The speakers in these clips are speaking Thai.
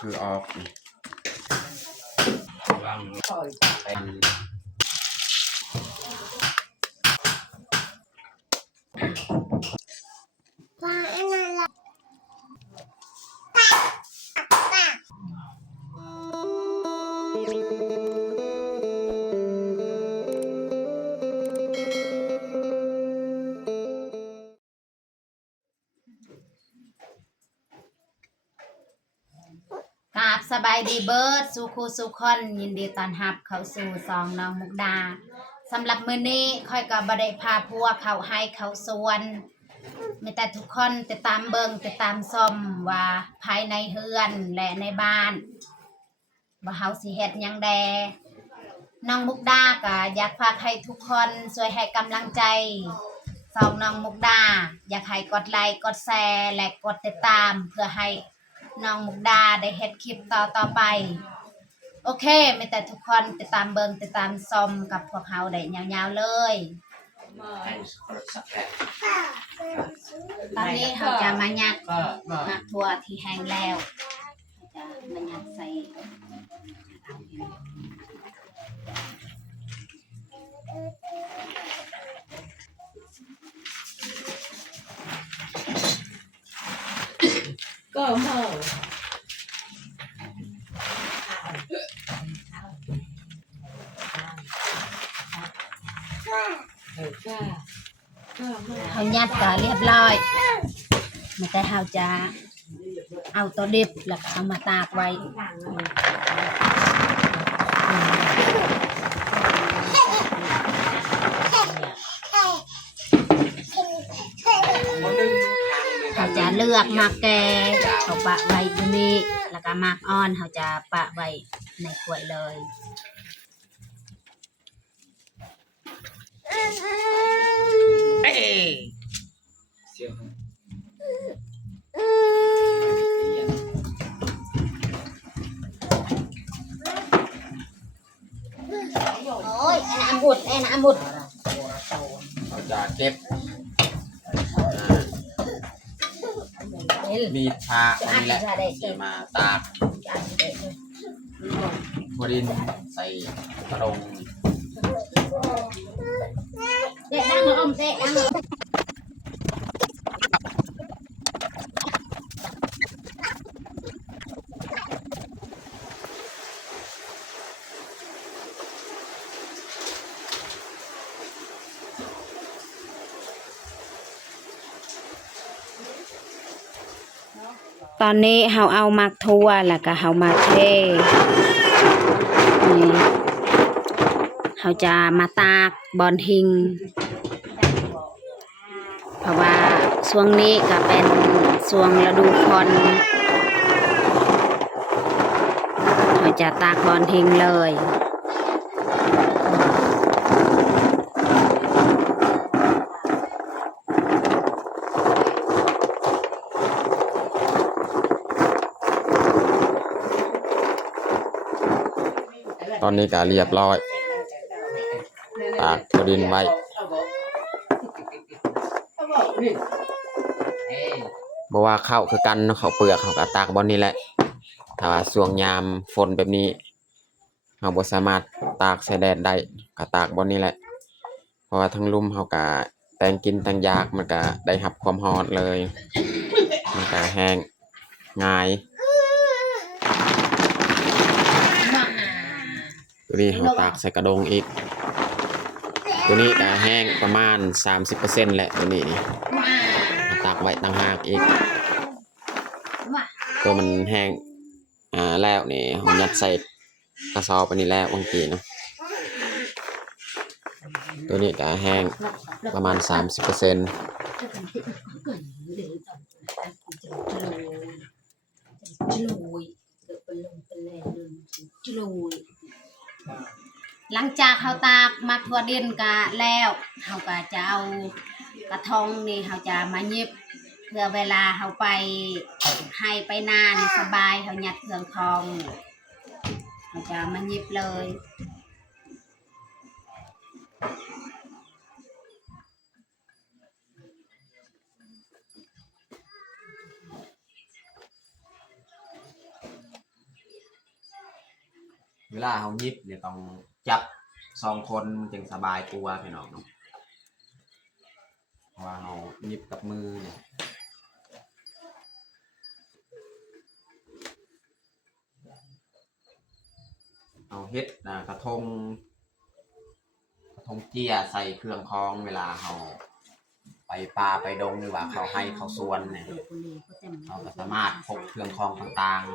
คือออกวางเป็นกับสบายดีเบิร์ดสู่ครูสู่คนยินดีต้อนรับเข้าสู่ซองน้องมุกดาสำหรับมื้อนี้ค่อยกับ่ได้พาพวกเขาให้เขาสวนมีแต่ทุกคนติดตามเบิ่งติดตามชมว่าภายในเฮือนและในบ้านว่าเฮาสิเฮ็ดหยังแดน้องมุกดาก็อยากฝากให้ทุกคนช่วยให้กำลังใจซองน้องมุกดาอยากให้กดไลค์กดแชร์และกดติดตามเพื่อให้น้องมุกดาได้เฮ็ดคลิปต่อไปโอเคมีแต่ทุกคนติดตามเบิ่งติดตามชมกับพวกเฮาได้ยาวๆเลยตอนนี้เราจะมายัดถั่วที่แห้งแล้วจะมายัดใส่ก็เมาเขายัดก็เรียบร้อยไม่แต่เราจะเอาตัวดิบแล้วก็เอามาตากไว้เขาจะเลือกมาแกเขาปะไว้ตรงนี้แล้วก็มากอ้อนเขาจะปะไว้ในถ้วยเลยเสียวโอ้ยไอ้น้ำบุดเราจะเก็บมีดพาอันนี้แหละที่มาตากบดินใส่กระดงเด็กดังอมเด็กดังตอนนี้เฮาเอามักทั่วแล้วก็เฮามาเทนี่เฮาจะมาตากบอนทิงเพราะว่าช่วงนี้ก็เป็นช่วงฤดูฝนเฮาจะตากบอนทิงเลยตอนนี้ก็เรียบร้อยตากบดินไว้บอกว่าข้าวคือกันเนาะข้าวเปลือกเขาก็ตากบอนนี่แหละถ้าว่าช่วงยามฝนแบบนี้เราบ่สามารถตากใส่แดดได้ก็ตากบอนนี่แหละเพราะว่าทั้งลุ่มเขาก็แต่งกินแต่งยากมันก็ได้รับความร้อนเลยมันก็แห้งง่ายตัวนี้เราตากใส่กระดงอีกตัวนี้ก็แห้งประมาณ 30% แหละตัวนี้นี่ตากไว้ต่างหากอีกตัวมันแห้งแล้วนี่ผมยัดใส่กระสอบไปนี่แล้วบางทีนะตัวนี้ก็แห้งประมาณ 30%หลังจากเขาตากมักทั่วดินก็แล้วเขาก็จะเอากระทงนี่เขาจะมาเย็บเพื่อเวลาเขาไปให้ไปนานสบายเขายัดเครื่องทองเขาจะมาเย็บเลย เวลาเขายิบเนี่ยต้องจับ2 คนมันจึงสบายตัวพี่น้องเนาะเพราะว่าเขายิบกับมือเนี่ยเอาเฮ็ดกระทงเจียใส่เครื่องคองเวลาเขาไปป่าไปดงหรือว่าเขาให้เขาสวนเนี่ยเขาก็สามารถพกเครื่องคองต่างๆ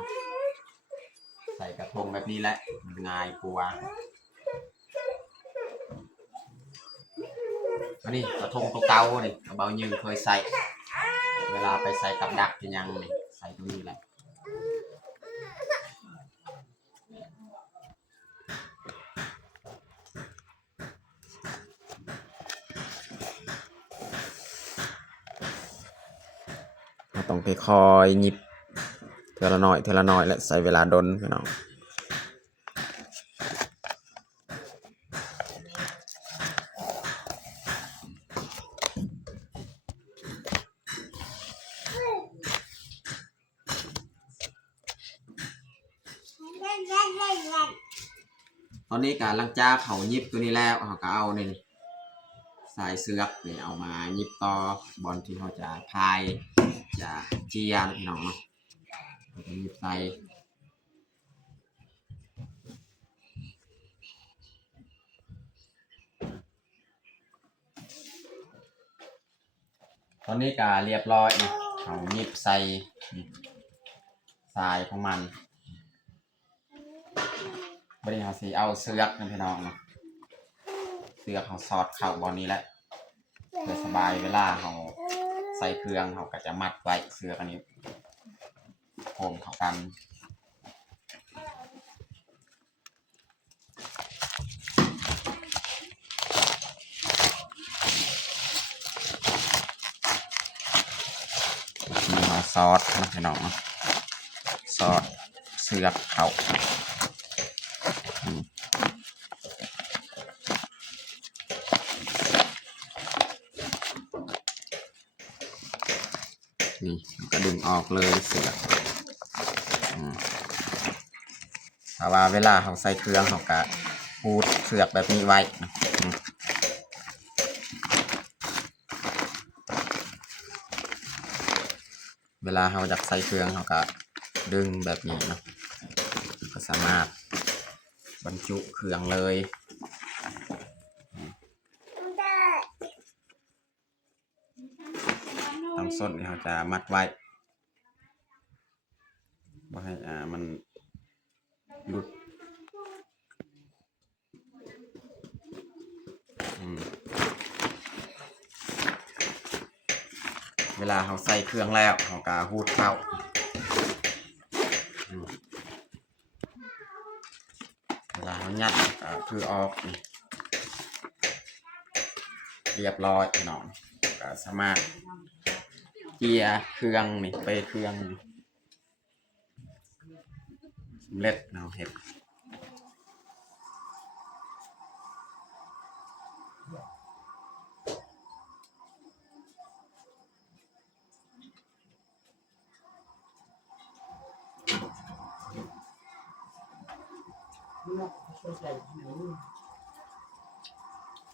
ใส่กระทงแบบนี้แหละมันง่ายกว่าอันนี้กระทงตัวเก่านี่กระเบายืงเคยใส่เวลาไปใส่กับดักเป็นยังนี่ใส่ตรงนี้แหละต้องค่อยๆหยิบเทละน้อยและใส่เวลาดนพี่น้องตอนนี้การลังจากเขาหยิบตัวนี้แล้วเขาก็เอานี่สายเสือกนี่เอามาหยิบต่อบอลที่เขาจะพายจะเจียนะพี่น้องเนาะหยิบใส่ตอนนี้ก็เรียบร้อยนะเขาหยิบใส่สายของมันบริหารสีเอาเสือกนะพี่น้องเนาะเสือกเขาซอดเข้าบอลนี้แหละเพื่อสบายเวลาเขาใส่เครื่องเขาก็จะมัดไว้เสือกอันนี้โคมเข้ากันมีมาซอสนะพี่น้องซอสเสือกเข้านี่ก็ดึงออกเลยเสือกถ้าว่าเวลาเขาใส่เครื่องเขาก็พูดเสือกแบบนี้ไว้เวลาเขาอยากใส่เครื่องเขาก็ดึงแบบนี้เนาะก็สามารถบรรจุเครื่องเลยต้องส้นที่เขาจะมัดไว้บ่ให้มันหลุดเวลาเขาใส่เครื่องแล้วเขาก็หูดเข้าเวลาเขายัดคือออกเรียบร้อยเนาะก็สามารถเกียร์เครื่องนี่ไปเครื่องเล็ดเนาะเห็ดอั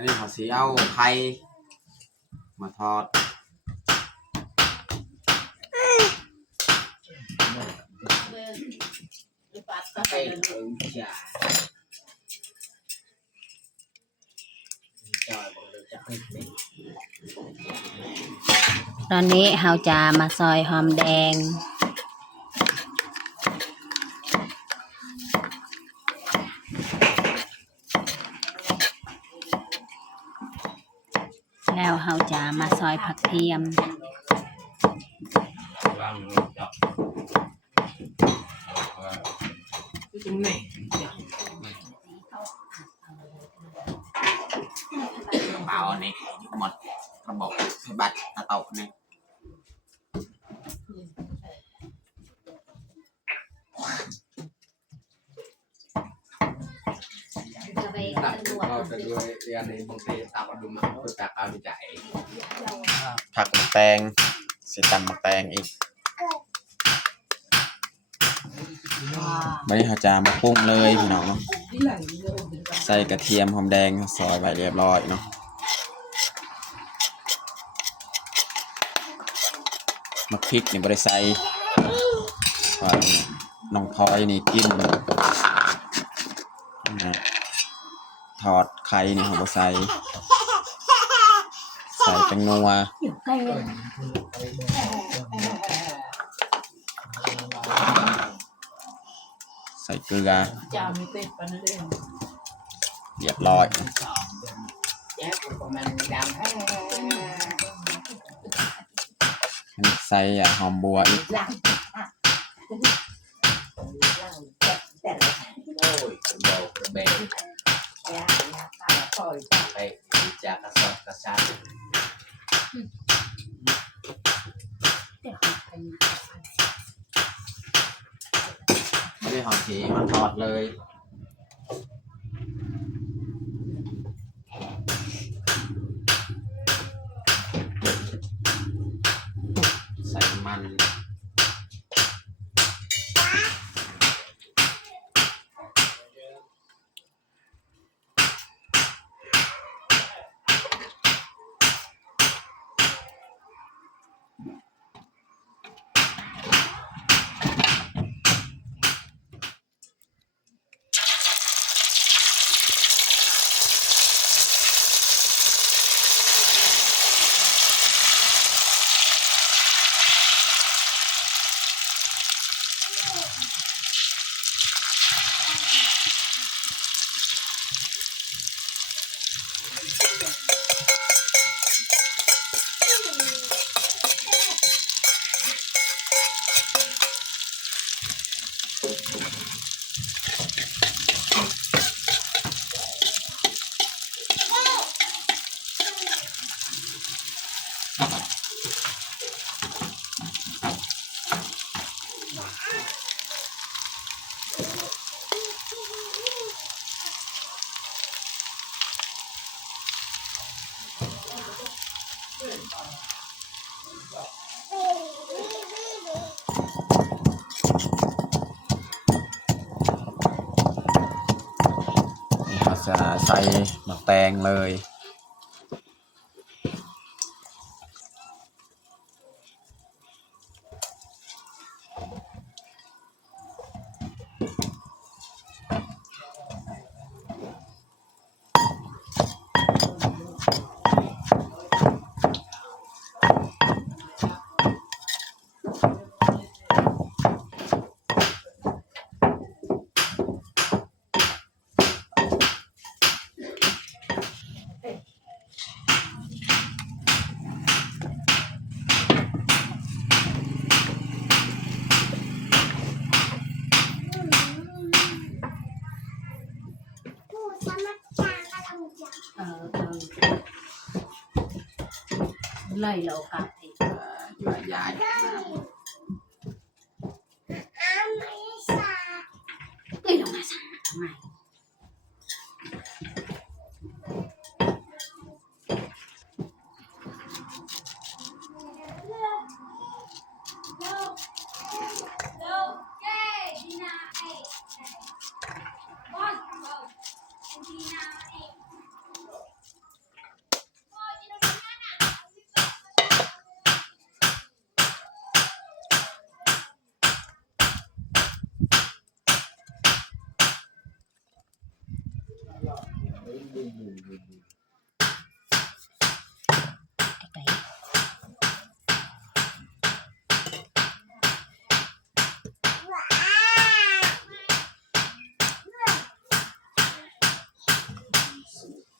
นนี้เขาสีเอาไข่มาทอดตอนนี้เราจะมาซอยหอมแดงแล้วเราจะมาซอยผักเทียมเบาอันนี้หมดระบบบัตรตะโตนี่ ตัว ก็ด้วยเรียนในบางทีตาบอดดูมาเพื่อจากการวิจัย ผักมะแตงสิตำมะแตงอีกไม่ได้เขาจะมาปรุงเลยพี่น้องเนาะใส่กระเทียมหอมแดงซอยไว้เรียบร้อยเนาะมะพริกนี่บ่ได้ใส่เพราะน้องพลอยนี่กินนะทอดไข่นี่เขาบ่ใส่เป็นนัวใส่เกลือเรียบร้อยใส่หอมบัวอีก โอ้ยเบาเบนไปจากกระสอบกระชาก ไม่ได้หอมสีมันทอดเลยใส่มันเราจะใส่หมักแตงเลยเลยเรากับอีก ยาย เลยลงมาสั่งทำไม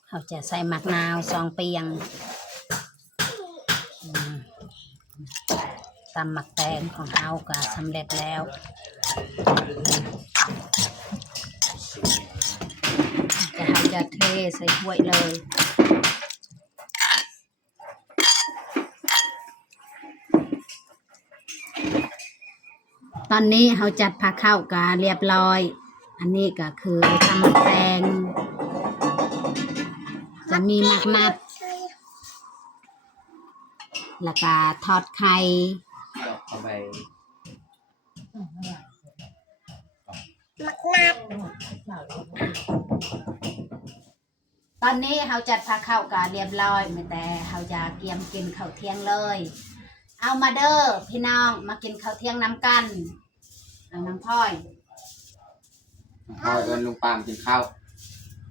เขาจะใส่มะนาว2 เปียงตำหมักแตงของเขาก็สำเร็จแล้วจะเทใส่ถ้วยเลยตอนนี้เขาจัดผักข้าวกะเรียบร้อยอันนี้ก็คือตำหมักแตง จะมีหมักนัดแล้วก็ทอดไข่ ดอกเข้าไป ตอนนี้เราจัดพาข้าวกาเรียบร้อยไม่แต่เราจะเกียมกินข้าวเที่ยงเลย เอามาเด้อพี่น้องมากินข้าวเที่ยงน้ำกันเอาน้ำพ่อย พ่อเอิ้นลุงปามกินข้าว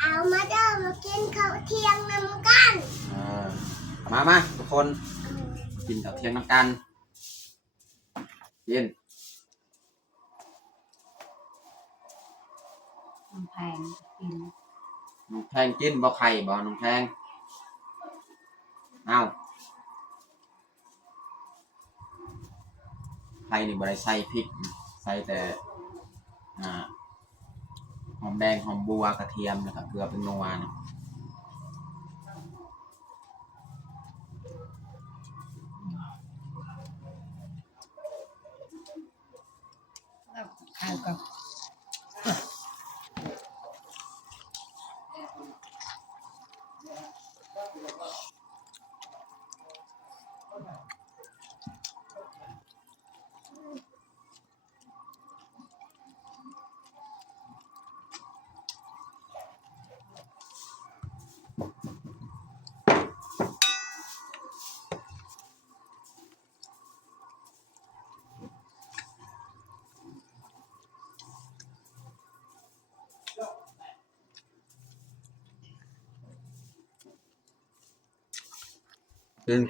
เอามาเด้อมากินข้าวเที่ยงนำกัน เออมาทุกคนกินข้าวเที่ยงน้ำกันกิน น้ำแพงกิน น้องแพงกินบ่ไข่บ่น้องแพงเอาไข่นี่บ่ได้ใส่พริกใส่แต่หอมแดงหอมบัวกระเทียมแล้วก็เกลือเป็นนัวนะ ข้าวกับ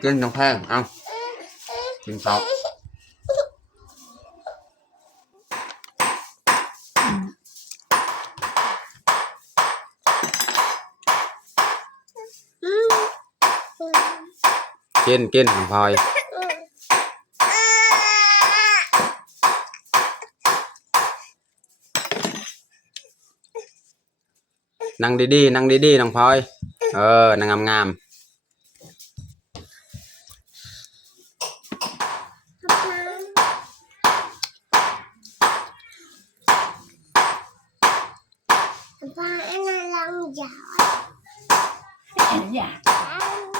กินน้องแพงเอากินข้าวกินน้องพลอยนั่งดีๆนั่งดีๆน้องพลอยนั่งงามๆ ป้าอันนั้นลองหยา อยาก ว